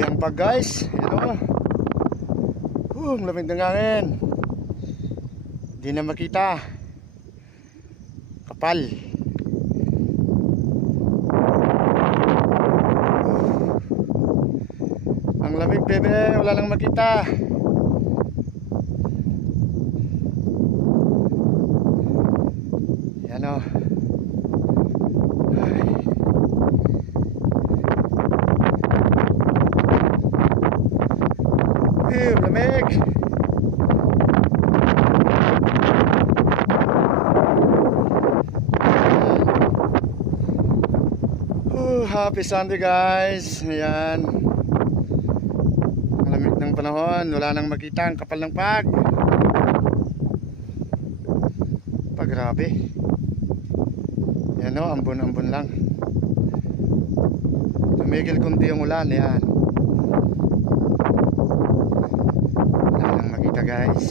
Grabe ang pag guys. Ayan o. Ang lamig ng hangin. Hindi na makita. Kapal. Ang lamig bebe. Wala lang makita. Ayan o. Lamig. Happy Sunday guys. Ayan. Ang lamig ng panahon. Wala nang makita. Ang kapal ng pag. Grabe. Ayan o. Ambon-ambon lang. Tumigil kunti yung ulan. Ayan. Wala nang makita guys.